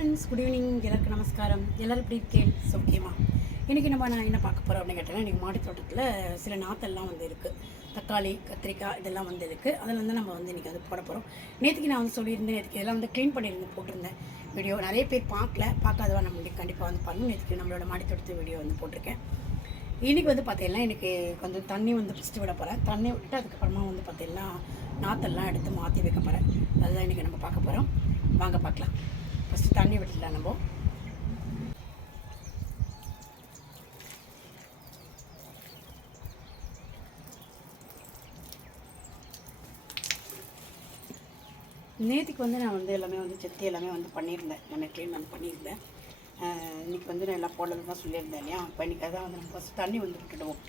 Friends good evening எல்லாருக்கும் நமஸ்காரம். எல்லோரும் எப்படி இருக்கேன் சௌக்கியமா இன்றைக்கி நம்ம நான் என்ன பார்க்க போகிறோம் அப்படின்னு கேட்டேன்னா இன்றைக்கி மாடி தோட்டத்தில் சில நாத்தெல்லாம் வந்து இருக்குது தக்காளி கத்திரிக்காய் இதெல்லாம் வந்து இருக்குது அதில் வந்து நம்ம வந்து இன்றைக்கி வந்து போட போகிறோம் நேற்றுக்கு நான் வந்து சொல்லியிருந்தேன் நேற்றுக்கு இதெல்லாம் வந்து க்ளீன் பண்ணியிருந்தேன் போட்டிருந்தேன். வீடியோ நிறைய பேர் பார்க்கல. பார்க்காதவா நம்ம கண்டிப்பாக வந்து பண்ணணும் நேற்றுக்கு நம்மளோட மாடி தோட்டத்து வீடியோ வந்து போட்டிருக்கேன். இன்றைக்கி வந்து பார்த்தீங்கன்னா எனக்கு கொஞ்சம் தண்ணி வந்து ஃபஸ்ட்டு விட போகிறேன் தண்ணி விட்டு அதுக்கப்புறமா வந்து பார்த்தீங்கன்னா நாற்றெல்லாம் எடுத்து மாற்றி வைக்க போகிறேன் அதுதான் இன்றைக்கி நம்ம பார்க்க போகிறோம் வாங்க பார்க்கலாம். ஃபஸ்ட்டு தண்ணி விட்டுடலாம் நம்ம. நேற்றுக்கு வந்து நான் வந்து எல்லாமே வந்து செத்து எல்லாமே வந்து பண்ணியிருந்தேன். எல்லாமே க்ளீன் வந்து பண்ணியிருந்தேன். இன்றைக்கி இன்னைக்கு வந்து நான் எல்லாம் போடலாம் தான் சொல்லியிருந்தேன் இல்லையா? அப்போ இன்றைக்கி அதான் வந்து நம்ம ஃபஸ்ட் தண்ணி வந்து விட்டுடுவோம்.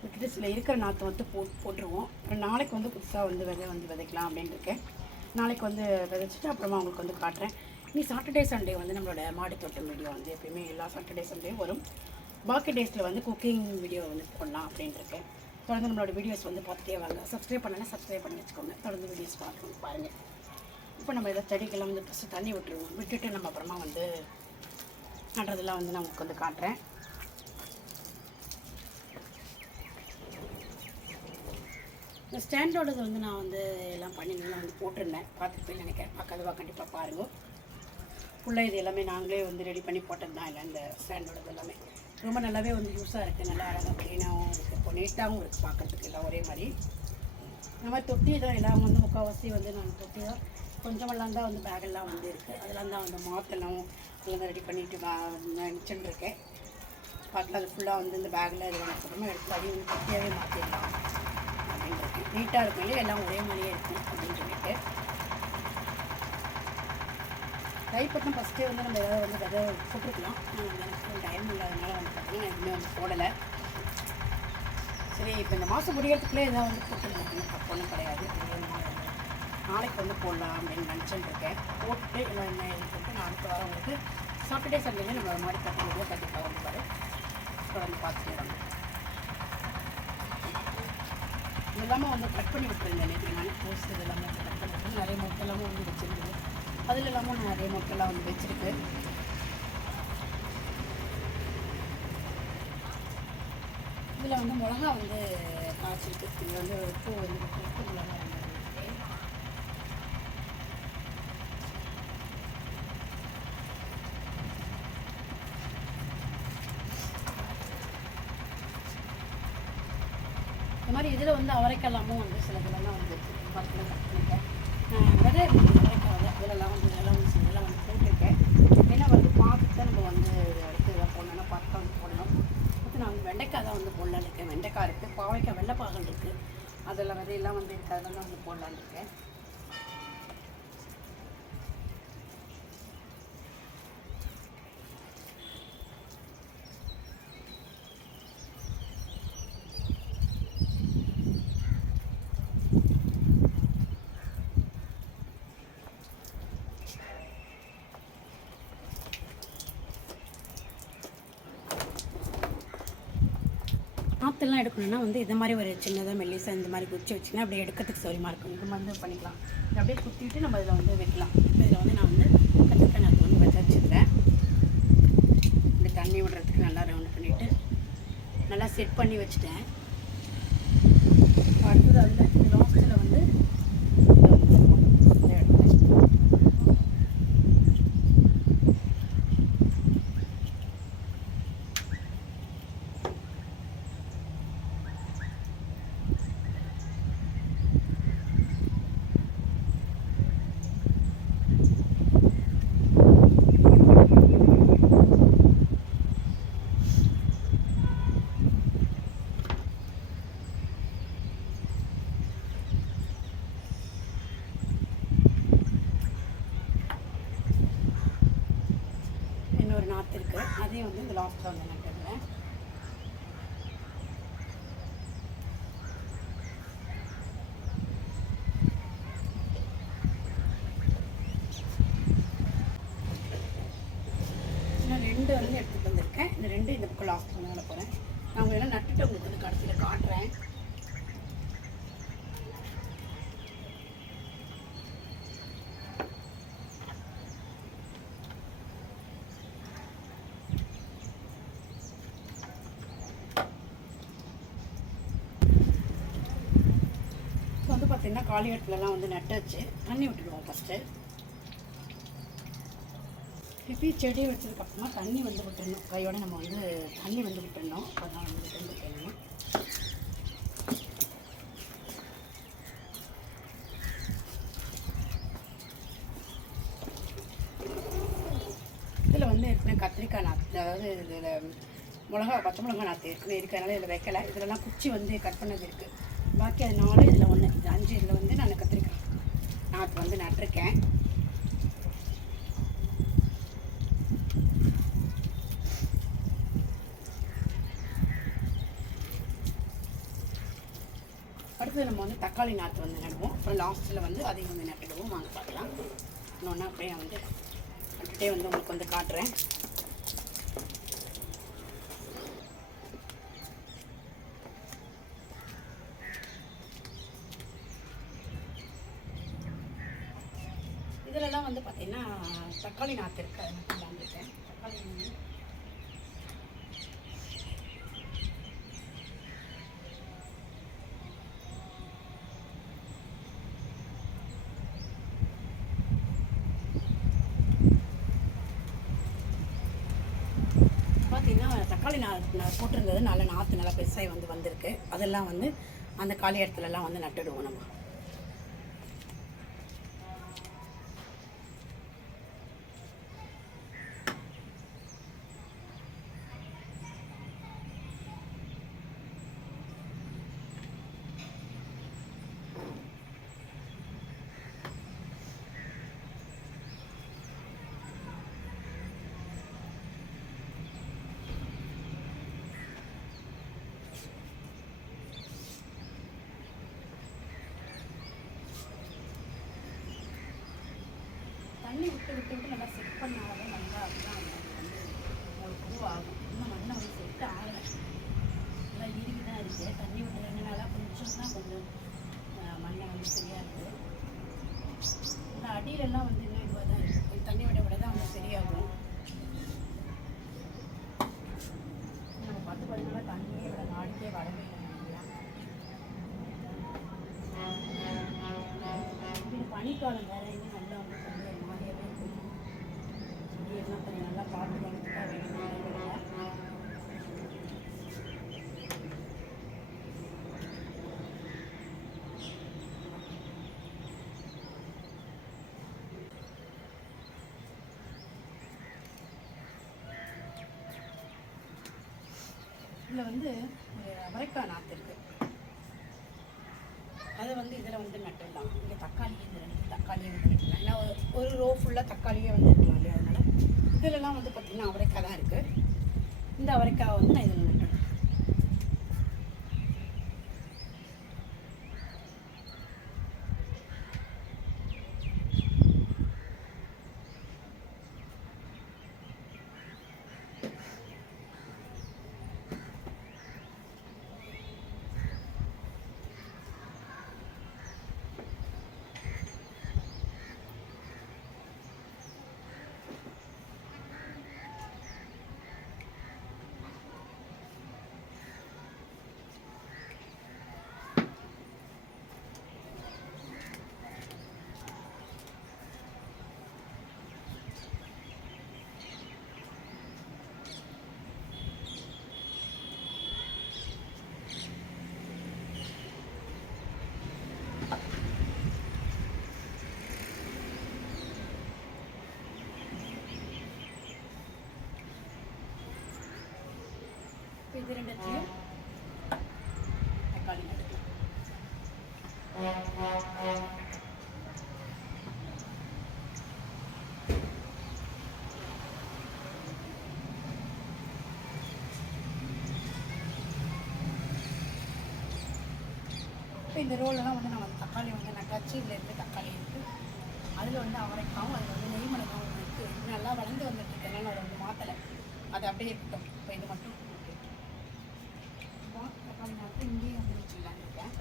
விட்டுட்டு சில இருக்கிற நாற்றை வந்து போ போட்டுருவோம். அப்புறம் நாளைக்கு வந்து புதுசாக வந்து விதை வந்து விதைக்கலாம் அப்படின்னு இருக்கேன். நாளைக்கு வந்து விதைச்சிட்டு அப்புறமா உங்களுக்கு வந்து காட்டுறேன். இனி சாட்டர்டே சண்டே வந்து நம்மளோட மாடி தோட்டம் வீடியோ வந்து எப்பயுமே எல்லா சாட்டர்டே சண்டேயும் வரும். பாக்கி டேஸில் வந்து குக்கிங் வீடியோ வந்து பண்ணலாம் அப்படின்ட்டு இருக்கேன் தொடர்ந்து நம்மளோட வீடியோஸ் வந்து பார்த்துட்டே வாங்க. சப்ஸ்கிரைப் பண்ணலாம் சப்ஸ்கிரைப் பண்ணி வச்சுக்கோங்க. தொடர்ந்து வீடியோஸ் பார்க்கணும் பாருங்கள் இப்போ நம்ம இதை செடிக்கெல்லாம் வந்து ஃபஸ்ட்டு தண்ணி விட்டுருவோம். விட்டுட்டு நம்ம அப்புறமா வந்து நடுறதெல்லாம் வந்து நான் உங்களுக்கு வந்து காட்டுறேன். இந்த ஸ்டாண்டோடது வந்து நான் வந்து எல்லாம் பண்ணி நல்லா வந்து போட்டிருந்தேன். பார்த்துட்டு போய் நினைக்கிறேன். பார்க்காதவா கண்டிப்பாக பாருங்க. ஃபுல்லாக இது எல்லாமே நாங்களே வந்து ரெடி பண்ணி போட்டது தான் இல்லை இந்த ஸ்டாண்டோடது எல்லாமே. ரொம்ப நல்லாவே வந்து யூஸாக இருக்குது நல்லா அழகாக க்ளீனாகவும் இருக்குது இப்போ நீட்டாகவும் இருக்குது பார்க்குறதுக்கு எல்லாம் ஒரே மாதிரி. இந்த மாதிரி தொட்டி தான் எல்லாம். வந்து முக்கால்வாசி வந்து நாங்கள் தொட்டி தான். கொஞ்சமெல்லாம் தான் வந்து பேக்கெல்லாம் வந்து இருக்குது அதெல்லாம் தான் வந்து மாற்றணும் அதெல்லாம் ரெடி பண்ணிட்டு நினச்சிட்டு இருக்கேன். பார்க்கலாம் அது ஃபுல்லாக வந்து இந்த பேக்கில் இது அப்புறமா எடுத்து அதையும் வந்து தொட்டியாகவே மாற்றிடலாம் அப்படின்னு இருக்கேன். நீட்டாக இருக்கும் இல்லையா? எல்லாம் ஒரே மாதிரியே இருக்கும் அப்படின்னு சொல்லிட்டு. கைப்பட்டம் ஃபஸ்ட்டே வந்து நம்ம ஏதாவது வந்து கதை போட்டுருக்கலாம். எனக்கு டைம் இல்லாதனால வந்து பார்த்தீங்கன்னா எதுவுமே வந்து போடலை. சரி இப்போ இந்த மாதம் முடியறதுக்குள்ளே எதாவது வந்து போட்டுருக்கேன் தப்பு ஒன்றும் கிடையாது. நாளைக்கு வந்து போடலாம் அப்படின்னு நினச்சிட்டு இருக்கேன். போட்டு எல்லாம் என்ன இது போட்டு நான் அடுத்த வாரம் வந்து சாட்டர்டே சண்டேல நம்ம மாதிரி கட்டி முடியும் கண்டிப்பாக வந்து பாரு. தொடர்ந்து பார்த்துட்டு இதெல்லாமே வந்து கட் பண்ணி விட்டுருங்க நேற்று நான் போஸ்ட் இதெல்லாமே கட் பண்ணி விட்டு நிறைய மொத்தெல்லாமும் வந்து வச்சுருந்தேன். அதில் இல்லாமல் நிறைய மொத்தெல்லாம் வந்து வச்சுருக்கு இதில் வந்து மிளகா வந்து காய்ச்சிருக்கு. இது வந்து பூ வந்து மிளகா இந்த மாதிரி இதில் வந்து அவரைக்கெல்லாமும் வந்து சில இதெல்லாம் வந்து வச்சுருக்கேன் பத்தில் கட் பண்ணிட்டேன் ஆஹ் விதை இருந்தது அவரைக்காய் விதை இதெல்லாம் வந்து இதெல்லாம் வந்து இதெல்லாம் வந்து போட்டிருக்கேன் ஏன்னா வந்து பார்த்துட்டு தான் நம்ம வந்து அடுத்து இதை போடணும்னா பார்த்து தான் வந்து போடணும் அடுத்து நான் வந்து வெண்டைக்காய் தான் வந்து போடலான்னு இருக்கேன் வெண்டைக்காய் இருக்குது பாவைக்காய் வெள்ளைப்பாகல் இருக்குது அதெல்லாம் வந்து இருக்குது அதெல்லாம் வந்து போடலான்னு இருக்கேன். நாற்றெல்லாம் எடுக்கணும்னா வந்து இந்த மாதிரி ஒரு சின்னதாக மெல்லிசாக இந்த மாதிரி குச்சி வச்சுன்னா அப்படியே எடுக்கிறதுக்கு சௌரியமாக இருக்கும். இது மாதிரி பண்ணிக்கலாம். அப்படியே குத்திட்டு நம்ம இதில் வந்து வைக்கலாம் இப்போ இதில் வந்து நான் வந்து கத்திரிக்காய் நான் வந்து வச்சு வச்சுருக்கேன் இப்படி தண்ணி விடுறதுக்கு நல்லா ரவுண்ட் பண்ணிவிட்டு நல்லா செட் பண்ணி வச்சுட்டேன். அடுத்தது வந்து ரெண்டு வந்து எடுத்துகிட்டு வந்திருக்கேன். இந்த ரெண்டு இந்த பக்கம் லாஸ்ட் பண்ண போகிறேன் நான் உங்களை எல்லாம் நட்டுட்டு உங்களுக்கு கடைசியில் காட்டுறேன். பார்த்திங்கன்னா காளி வெட்டிலலாம் வந்து நட்டு வச்சு தண்ணி விட்டுடுவோம் ஃபஸ்ட்டு இப்போ செடி வச்சதுக்கப்புறமா தண்ணி வந்து விட்டுடணும் கையோட நம்ம வந்து தண்ணி வந்து விட்டுடணும் அதான் வந்து விட்டு விட்டுடணும் இதில் வந்து ஏற்கனவே கத்திரிக்காய் நாற்று அதாவது இதில் மிளகா பச்சை மிளகா நாற்று ஏற்கனவே இருக்கிறதுனால இதில் வைக்கலை. இதிலலாம் குச்சி வந்து கட் பண்ணது இருக்குது பாக்கி அது நாலு இதில் ஒன்று இது அஞ்சு இதில் வந்து நான் கத்திரிக்காய் நாற்று வந்து நட்டிருக்கேன். அடுத்தது நம்ம வந்து தக்காளி நாற்று வந்து நடுவோம். அப்புறம் லாஸ்ட்டில் வந்து அதையும் வந்து நட்டுடுவோம். வாங்க பார்க்கலாம். இன்னொன்னா அப்படியே வந்து நட்டுட்டே வந்து உங்களுக்கு வந்து காட்டுறேன். இதிலலாம் வந்து பார்த்திங்கன்னா தக்காளி நாற்று இருக்குது அது மட்டும் வாங்கிட்டேன் தக்காளி வந்து பார்த்தீங்கன்னா தக்காளி நான் போட்டிருந்தது. நல்ல நாற்று நல்லா பெருசாகி வந்து வந்திருக்கு. அதெல்லாம் வந்து அந்த காலி இடத்துலலாம் வந்து நட்டுடுவோம் நம்ம தண்ணி விட்டு விட்டு விட்டு நல்லா செட் பண்ணாலே நல்லா அதுதான் அது வந்து உங்களுக்கு உருவாகும் இன்னும் மண்ணை வந்து செட் ஆகலை. நல்லா இறுகி தான் இருக்குது தண்ணி விட்டு ரெண்டு நாளாக கொஞ்சம் தான் கொஞ்சம் மண்ணை வந்து சரியாக இருக்குது இந்த அடியிலெல்லாம் வந்து இன்னும் இதுவாக தான் இருக்குது தண்ணி விட விட தான் வந்து சரியாகும் நம்ம பத்து பதினால தண்ணியே விட நாடிக்கே வரவே இல்லை நினைக்கிறேன் இது பனிக்காலம் வேற இன்னும் நல்லா வந்து தண்ணி ஒரு மாதிரியாவே இருக்கும் செடியெல்லாம் கொஞ்சம் நல்லா பார்த்து வளர்த்துட்டா வேணும் இதில் வந்து ஒரு அவரைக்காய் நாற்று இருக்குது அதை வந்து இதில் வந்து நட்டுடலாம் இங்கே தக்காளி இந்த ரெண்டு தக்காளியை வந்து நட்டுலாம் ஏன்னா ஒரு- ஒரு ரோ ஃபுல்லாக தக்காளியே வந்து இருக்கலாம் இல்லையா அதனால். இதிலலாம் வந்து பார்த்திங்கன்னா அவரைக்காய் தான் இருக்குது இந்த அவரைக்காய் வந்து நான் இதில் நட்டுறேன் இப்போ இது ரெண்டுத்தையும் தக்காளி நட்டுக்கலாம் இப்போ இந்த ரோலெலாம் வந்து நான் வந்து தக்காளி வந்து நட்டாச்சு இருந்து தக்காளி இருக்குது அதில் வந்து அவரைக்காவும் அதில் வந்து நெய் மிளகாவும் இருக்குது நல்லா வளர்ந்து வந்துட்டுருக்கனால நான் வந்து மாற்றலை அது அப்படியே இருக்கட்டும் இப்போ இது மட்டும். தக்காளி நாற்று இங்கேயும் வந்து வச்சுக்கலான்னு இருக்கேன்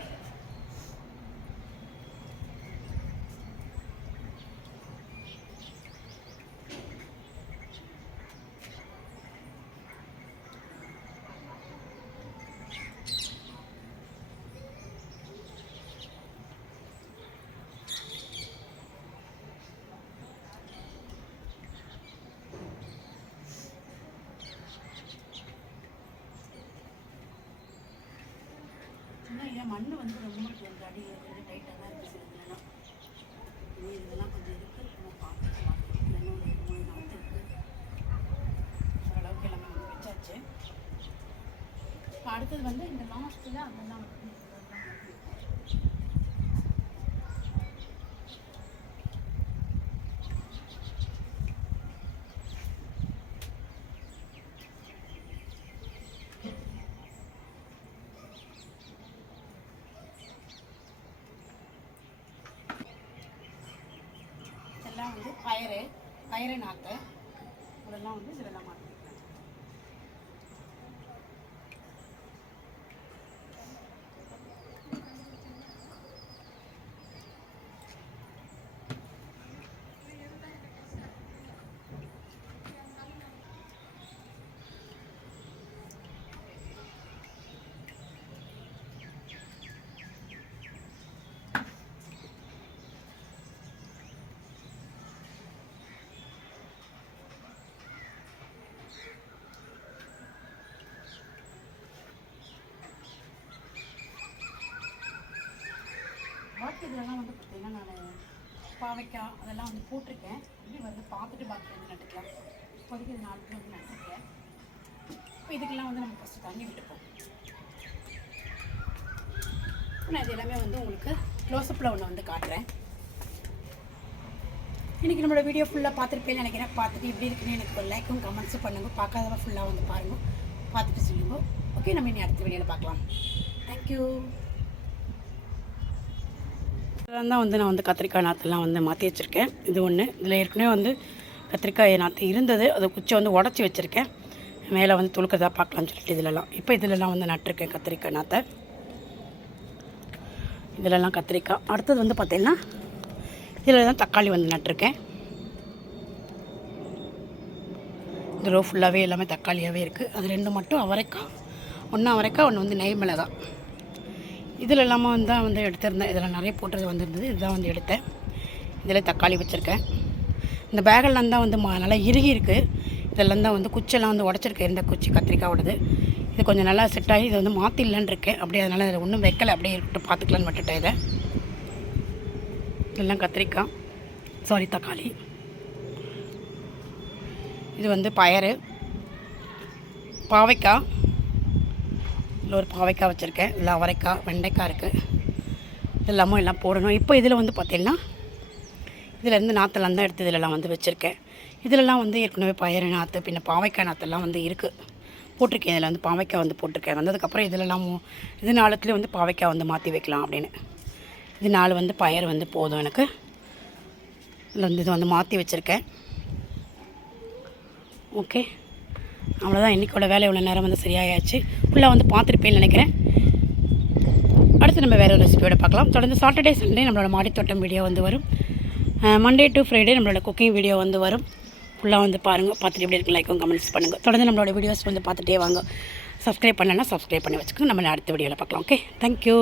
இல்லையா மண் வந்து ரொம்ப கொஞ்சம் அடி கொஞ்சம் டைட்டாக தான் இருக்குது சில இதுலலாம். இதெல்லாம் கொஞ்சம் இருக்குது நம்ம பார்த்து இன்னும் ஒரு மூணு நாள் இருக்குது ஓரளவுக்கு எல்லாமே வச்சாச்சு இப்போ அடுத்தது வந்து இந்த லாஸ்ட்டில் அதெல்லாம் வந்து பயிறு பயிறு நாற்று இதெல்லாம் வந்து இதெல்லாம் மாற்றிருக்கேன் பாக்கி இதெல்லாம் வந்து பார்த்தீங்கன்னா நான் பாவைக்காய் அதெல்லாம் வந்து போட்டிருக்கேன். இப்படி வந்து பார்த்துட்டு பாக்கி வந்து நட்டுக்கலாம். இப்போதைக்கு இது நாலு வந்து நட்டுருக்கேன். இப்போ இதுக்கெல்லாம் வந்து நம்ம ஃபஸ்ட்டு தண்ணி விட்டுப்போம். நான் இது எல்லாமே வந்து உங்களுக்கு க்ளோஸ்அப்பில் ஒன்று வந்து காட்டுறேன். இன்றைக்கி நம்மளோட வீடியோ ஃபுல்லாக பார்த்துருப்பேன்னு நினைக்கிறேன். பார்த்துட்டு எப்படி இருக்குன்னு எனக்கு ஒரு லைக்கும் கமெண்ட்ஸும் பண்ணுங்கள் பார்க்காதவங்க ஃபுல்லாக வந்து பாருங்கள் பார்த்துட்டு சொல்லுங்க. ஓகே நம்ம இனி அடுத்த வீடியோவில் பார்க்கலாம். தேங்க்யூ தான் வந்து நான் வந்து கத்திரிக்காய் நாற்றுலாம் வந்து மாற்றி வச்சுருக்கேன். இது ஒன்று இதில் ஏற்கனவே வந்து கத்திரிக்காய் நாற்று இருந்தது. அதை குச்சை வந்து உடச்சி வச்சுருக்கேன். மேலே வந்து துளுக்கிறதா பார்க்கலாம்னு சொல்லிட்டு இதிலலாம். இப்போ இதிலலாம் வந்து நட்டிருக்கேன் கத்திரிக்காய் நாற்றை இதிலலாம் கத்திரிக்காய். அடுத்தது வந்து பார்த்திங்கன்னா இதில் தான் தக்காளி வந்து நட்டிருக்கேன். இந்த ரோ ஃபுல்லாகவே எல்லாமே தக்காளியாகவே இருக்குது அது ரெண்டு மட்டும். அவரைக்காய். ஒன்று அவரைக்காய் ஒன்று வந்து நெய் மிளகாய். இதில் இல்லாமல் வந்து தான் வந்து எடுத்திருந்தேன். இதில் நிறைய போட்டது வந்திருந்தது. இதுதான் வந்து எடுத்தேன். இதில் தக்காளி வச்சுருக்கேன். இந்த பேகெல்லாம் தான் வந்து நல்லா இறுகி இருக்குது இதெல்லாம் தான் வந்து குச்செல்லாம் வந்து உடச்சிருக்கேன் இந்த குச்சி கத்திரிக்காயோடது இது கொஞ்சம் நல்லா செட் ஆகி இதை வந்து மாற்றிடலான்னு இருக்கேன். அப்படியே அதனால் இதில் ஒன்றும் வைக்கல. அப்படியே இருக்கட்டும் பார்த்துக்கலான்னு விட்டுட்டேன் இதை. இதெல்லாம் கத்திரிக்காய். சாரி தக்காளி. இது வந்து பயறு. பாவைக்காய். இதில் ஒரு பாவைக்காய் வச்சுருக்கேன். இல்லை அவரைக்காய் வெண்டைக்காய் இருக்குது இதெல்லாமும் எல்லாம் போடணும். இப்போ இதில் வந்து பார்த்திங்கன்னா இதிலேருந்து நாற்றெல்லாம் தான் எடுத்து இதிலலாம் வந்து வச்சுருக்கேன். இதிலலாம் வந்து ஏற்கனவே பயிறு நாற்று பின்ன பாவைக்காய் நாற்றெல்லாம் வந்து இருக்குது போட்டிருக்கேன். இதில் வந்து பாவைக்காய் வந்து போட்டிருக்கேன். வந்ததுக்கப்புறம் இதிலலாம் இது நாளுக்குள்ளே வந்து பாவைக்காய் வந்து மாற்றி வைக்கலாம் அப்படின்னு. இது நாள் வந்து பயிர் வந்து போதும் எனக்கு. இதில் வந்து இது வந்து மாற்றி வச்சுருக்கேன். ஓகே. அவ்வளோதான் இன்றைக்கோட வேலை இவ்வளோ நேரம் வந்து சரியாயாச்சு. ஃபுல்லாக வந்து பார்த்துருப்பேன்னு நினைக்கிறேன். அடுத்து நம்ம வேறு ஒரு ரெசிபியோட பார்க்கலாம். தொடர்ந்து சாட்டர்டே சண்டே நம்மளோட மாடித்தோட்டம் வீடியோ வந்து வரும். மண்டே டு ஃப்ரைடே நம்மளோட குக்கிங் வீடியோ வந்து வரும். ஃபுல்லாக வந்து பாருங்கள் பார்த்துட்டு எப்படி இருக்கு லைக்கும் கமெண்ட்ஸ் பண்ணுங்கள் தொடர்ந்து நம்மளோட வீடியோஸ் வந்து பார்த்துட்டே வாங்க. சப்ஸ்கிரைப் பண்ணலன்னா சப்ஸ்கிரைப் பண்ணி வச்சுக்கோங்க. நம்ம அடுத்த வீடியோவில் பார்க்கலாம். Okay thank you